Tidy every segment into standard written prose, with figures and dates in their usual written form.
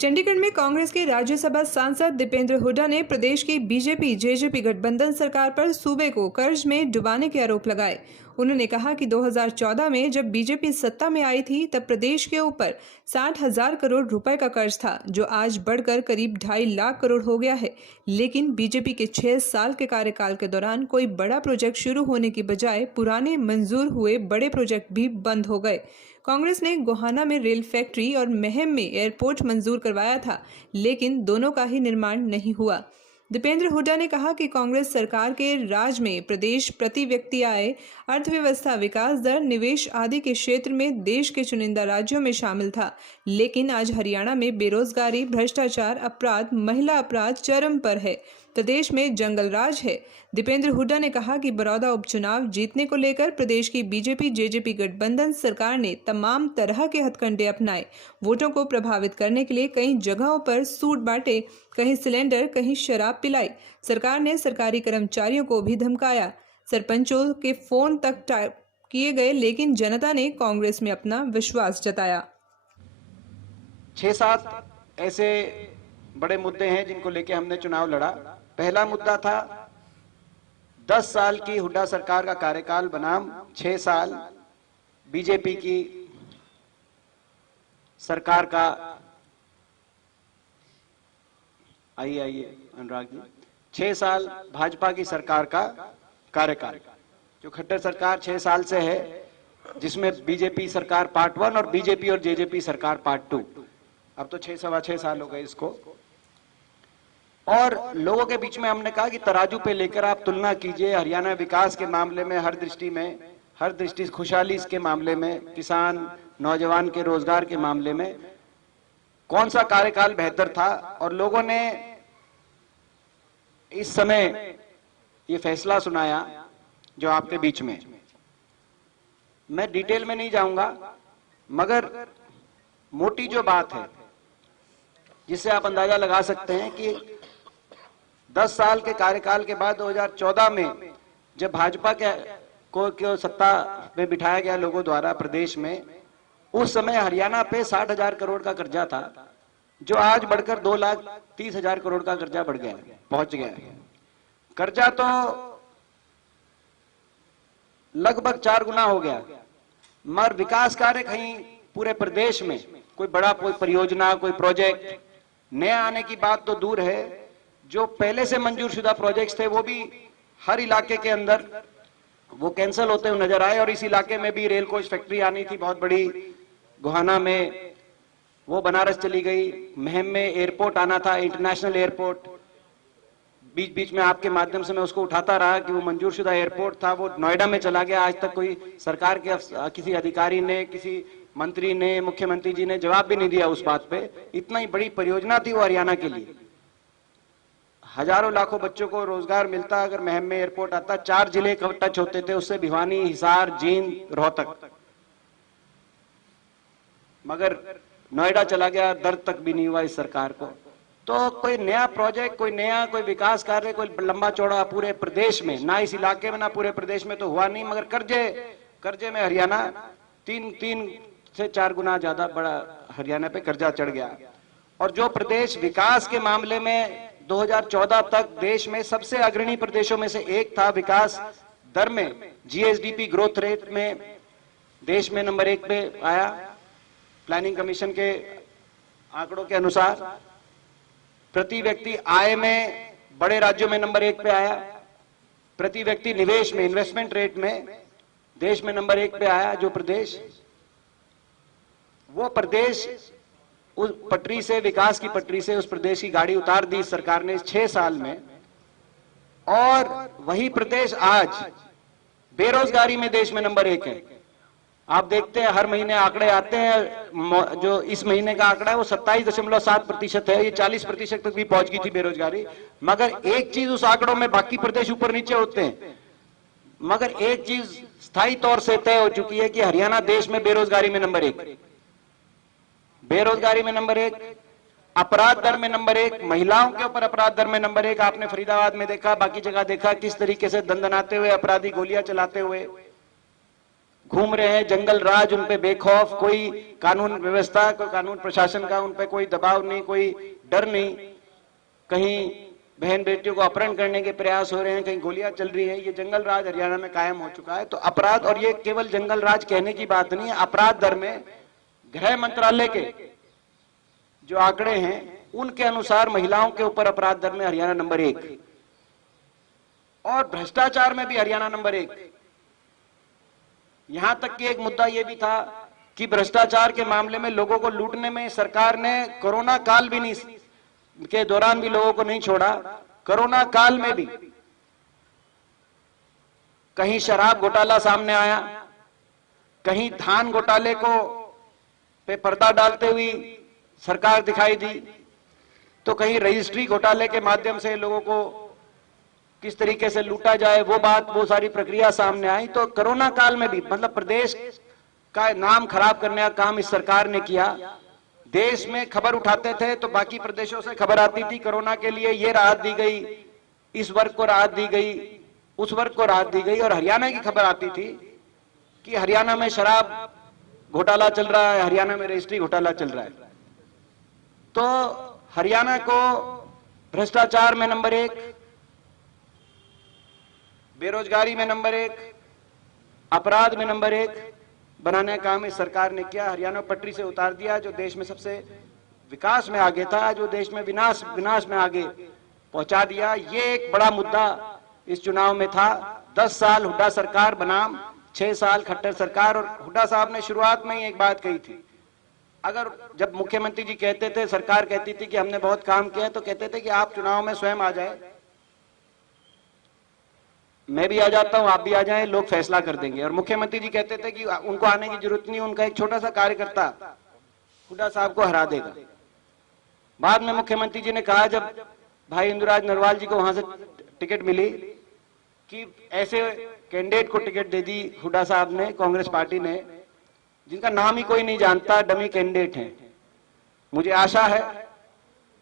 चंडीगढ़ में कांग्रेस के राज्यसभा सांसद दीपेंद्र हुड्डा ने प्रदेश की बीजेपी जेजेपी गठबंधन सरकार पर सूबे को कर्ज में डुबाने के आरोप लगाए। उन्होंने कहा कि 2014 में जब बीजेपी सत्ता में आई थी तब प्रदेश के ऊपर 60,000 करोड़ रुपए का कर्ज था, जो आज बढ़कर करीब 2.5 लाख करोड़ हो गया है। लेकिन बीजेपी के 6 साल के कार्यकाल के दौरान कोई बड़ा प्रोजेक्ट शुरू होने की बजाय पुराने मंजूर हुए बड़े प्रोजेक्ट भी बंद हो गए। कांग्रेस ने गोहाना में रेल फैक्ट्री और महम में एयरपोर्ट मंजूर करवाया था, लेकिन दोनों का ही निर्माण नहीं हुआ। दीपेंद्र हुड्डा ने कहा कि कांग्रेस सरकार के राज में प्रदेश प्रति व्यक्ति आय, अर्थव्यवस्था, विकास दर, निवेश आदि के क्षेत्र में देश के चुनिंदा राज्यों में शामिल था। लेकिन आज हरियाणा में बेरोजगारी, भ्रष्टाचार, अपराध, महिला अपराध चरम पर है। प्रदेश में जंगल राज है। दीपेंद्र हुड्डा ने कहा कि बड़ौदा उपचुनाव जीतने को लेकर प्रदेश की बीजेपी जेजेपी गठबंधन सरकार ने तमाम तरह के हथकंडे अपनाए। वोटों को प्रभावित करने के लिए कई जगहों पर सूट बांटे, कहीं सिलेंडर, कहीं शराब पिलाई। सरकार ने सरकारी कर्मचारियों को भी धमकाया। सरपंचों के फोन तक टैप किए गए, लेकिन जनता ने कांग्रेस में अपना विश्वास जताया। 6-7 ऐसे बड़े मुद्दे हैं जिनको लेके हमने चुनाव लड़ा। पहला मुद्दा था 10 साल की हुड्डा सरकार का कार्यकाल बनाम 6 साल बीजेपी की सरकार का। आइए अनुराग जी, 6 साल भाजपा की सरकार का कार्यकाल। जो खट्टर सरकार 6 साल से है, जिसमें बीजेपी सरकार पार्ट 1 और बीजेपी और जेजेपी सरकार पार्ट 2, अब तो 6-6.25 साल हो गए इसको। और लोगों के बीच में हमने कहा कि तराजू पे लेकर आप तुलना कीजिए। हरियाणा विकास के मामले में, हर दृष्टि खुशहाली के मामले में, किसान नौजवान के रोजगार के मामले में कौन सा कार्यकाल बेहतर था। और लोगों ने इस समय ये फैसला सुनाया जो आपके बीच में। मैं डिटेल में नहीं जाऊंगा, मगर मोटी जो बात है जिससे आप अंदाजा लगा सकते हैं कि 10 साल के कार्यकाल के बाद 2014 में जब भाजपा को सत्ता में बिठाया गया लोगों द्वारा प्रदेश में, उस समय हरियाणा पे 60,000 करोड़ का कर्जा था, जो आज बढ़कर 2,30,000 करोड़ का कर्जा पहुंच गया है। कर्जा तो लगभग 4 गुना हो गया, मगर विकास कार्य कहीं पूरे प्रदेश में कोई बड़ा कोई परियोजना, कोई प्रोजेक्ट नया आने की बात तो दूर है। जो पहले से मंजूर शुदा प्रोजेक्ट्स थे वो भी हर इलाके के अंदर वो कैंसिल होते हुए नजर आए। और इस इलाके में भी रेल कोच फैक्ट्री आनी थी बहुत बड़ी, गोहाना में, वो बनारस चली गई। महम में एयरपोर्ट आना था, इंटरनेशनल एयरपोर्ट, बीच बीच में आपके माध्यम से मैं उसको उठाता रहा कि वो मंजूर शुदा एयरपोर्ट था, वो नोएडा में चला गया। आज तक कोई सरकार के किसी अधिकारी ने, किसी मंत्री ने, मुख्यमंत्री जी ने जवाब भी नहीं दिया उस बात पे। इतना ही बड़ी परियोजना थी वो हरियाणा के लिए। हजारों लाखों बच्चों को रोजगार मिलता अगर महम में एयरपोर्ट आता। 4 जिले टच होते थे उससे, भिवानी, हिसार, जींद, रोहतक। मगर नोएडा चला गया, दर्द तक भी नहीं हुआ इस सरकार को। तो कोई नया प्रोजेक्ट, कोई विकास कार्य, कोई लंबा चौड़ा पूरे प्रदेश में, ना इस इलाके में ना पूरे प्रदेश में तो हुआ नहीं। मगर कर्जे में हरियाणा 3 से 4 गुना ज्यादा बड़ा हरियाणा पे कर्जा चढ़ गया। और जो प्रदेश विकास के मामले में 2014 तक देश में सबसे अग्रणी प्रदेशों में से एक था, विकास दर में, जीएसडीपी ग्रोथ रेट में देश में नंबर 1 पे आया। प्लानिंग कमीशन के आंकड़ों के अनुसार प्रति व्यक्ति आय में बड़े राज्यों में नंबर 1 पे आया। प्रति व्यक्ति निवेश में, इन्वेस्टमेंट रेट में देश में नंबर 1 पे आया। जो प्रदेश, वो प्रदेश उस पटरी से, विकास की पटरी से उस प्रदेश की गाड़ी उतार दी सरकार ने 6 साल में। और वही प्रदेश आज बेरोजगारी में देश में नंबर 1 है। आप देखते हैं हर महीने आंकड़े आते हैं, जो इस महीने का आंकड़ा है वो 27.7% है। ये 40% तक भी पहुंच गई थी बेरोजगारी। मगर एक चीज उस आंकड़ों में, बाकी प्रदेश ऊपर नीचे होते हैं, मगर एक चीज स्थायी तौर से तय हो चुकी है कि हरियाणा देश में बेरोजगारी में नंबर 1, बेरोजगारी में नंबर 1, अपराध दर में नंबर 1, महिलाओं के ऊपर अपराध दर में नंबर 1। आपने फरीदाबाद में देखा, बाकी जगह देखा किस तरीके से दंदनाते हुए अपराधी गोलियां चलाते हुए घूम रहे हैं, जंगल राज उन पे बेखौफ, कोई कानून व्यवस्था, कोई कानून प्रशासन का उन पे कोई दबाव नहीं, कोई डर नहीं। कहीं बहन बेटियों को अपहरण करने के प्रयास हो रहे हैं, कहीं गोलियां चल रही है। ये जंगल राज हरियाणा में कायम हो चुका है। तो अपराध, और ये केवल जंगल राज कहने की बात नहीं है, अपराध दर में गृह मंत्रालय के जो आंकड़े हैं उनके अनुसार महिलाओं के ऊपर अपराध दर में हरियाणा नंबर 1, और भ्रष्टाचार में भी हरियाणा नंबर 1। यहां तक कि एक मुद्दा यह भी था कि भ्रष्टाचार के मामले में लोगों को लूटने में सरकार ने कोरोना काल भी नहीं के दौरान भी लोगों को नहीं छोड़ा। कोरोना काल में भी कहीं शराब घोटाला सामने आया, कहीं धान घोटाले को पे पर्दा डालते हुए सरकार दिखाई दी, तो कहीं रजिस्ट्री घोटाले के माध्यम से लोगों को किस तरीके से लूटा जाए वो सारी प्रक्रिया सामने आई। तो कोरोना काल में भी मतलब प्रदेश का नाम खराब करने का काम इस सरकार ने किया। देश में खबर उठाते थे तो बाकी प्रदेशों से खबर आती थी कोरोना के लिए ये राहत दी गई, इस वर्ग को राहत दी गई, उस वर्ग को राहत दी गई, और हरियाणा की खबर आती थी कि हरियाणा में शराब घोटाला चल रहा है, हरियाणा में रजिस्ट्री घोटाला चल रहा है। तो हरियाणा को भ्रष्टाचार में नंबर 1, बेरोजगारी में नंबर 1, अपराध में नंबर 1 बनाने का काम इस सरकार ने किया। हरियाणा पटरी से उतार दिया, जो देश में सबसे विकास में आगे था, जो देश में विनाश में आगे पहुंचा दिया। ये एक बड़ा मुद्दा इस चुनाव में था। 10 साल हुड्डा सरकार बनाम 6 साल खट्टर सरकार। और हुड्डा साहब ने शुरुआत में ही एक बात कही थी, अगर जब मुख्यमंत्री जी कहते थे, सरकार कहती थी कि हमने बहुत काम किया, तो कहते थे कि आप चुनाव में स्वयं आ जाए, मैं भी आ जाता हूं, आप भी आ जाएं, लोग फैसला कर देंगे। और मुख्यमंत्री जी कहते थे कि उनको आने की जरूरत नहीं, उनका एक छोटा सा कार्यकर्ता हुड्डा साहब को हरा देगा। बाद में मुख्यमंत्री जी ने कहा, जब भाई इंदुराज नरवाल जी को वहां से टिकट मिली, कि ऐसे कैंडिडेट को टिकट दे दी हुड्डा साहब ने, कांग्रेस पार्टी ने, जिनका नाम ही कोई नहीं जानता, डमी कैंडिडेट हैं। मुझे आशा है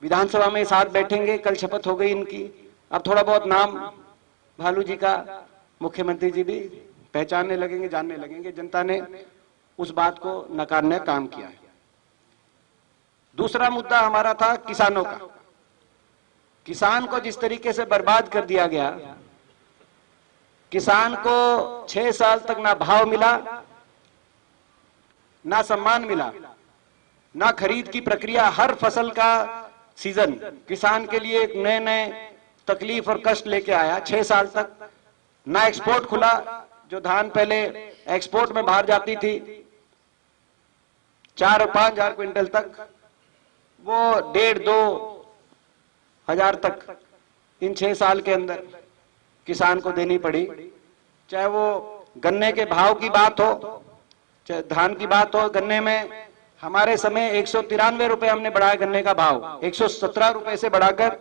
विधानसभा में साथ बैठेंगे, कल शपथ हो गई इनकी, अब थोड़ा बहुत नाम भालू जी का मुख्यमंत्री जी भी पहचानने लगेंगे, जानने लगेंगे। जनता ने उस बात को नकारने का काम किया है। दूसरा मुद्दा हमारा था किसानों का। किसान को जिस तरीके से बर्बाद कर दिया गया, किसान को 6 साल तक ना भाव मिला, ना सम्मान मिला, ना खरीद की प्रक्रिया। हर फसल का सीजन किसान के लिए एक नए नए तकलीफ और कष्ट लेके आया। 6 साल तक ना एक्सपोर्ट खुला, जो धान पहले एक्सपोर्ट में बाहर जाती थी 4 और 5 हजार क्विंटल तक, वो 1.5-2 हजार तक इन 6 साल के अंदर किसान को देनी पड़ी। चाहे वो गन्ने के भाव की बात हो, चाहे धान की बात हो। गन्ने में हमारे समय 193 रुपए हमने बढ़ाया गन्ने का भाव, 117 रुपए से बढ़ाकर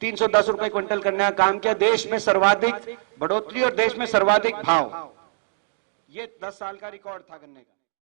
310 रुपए क्विंटल करने का काम किया। देश में सर्वाधिक बढ़ोतरी और देश में सर्वाधिक भाव, ये 10 साल का रिकॉर्ड था गन्ने का।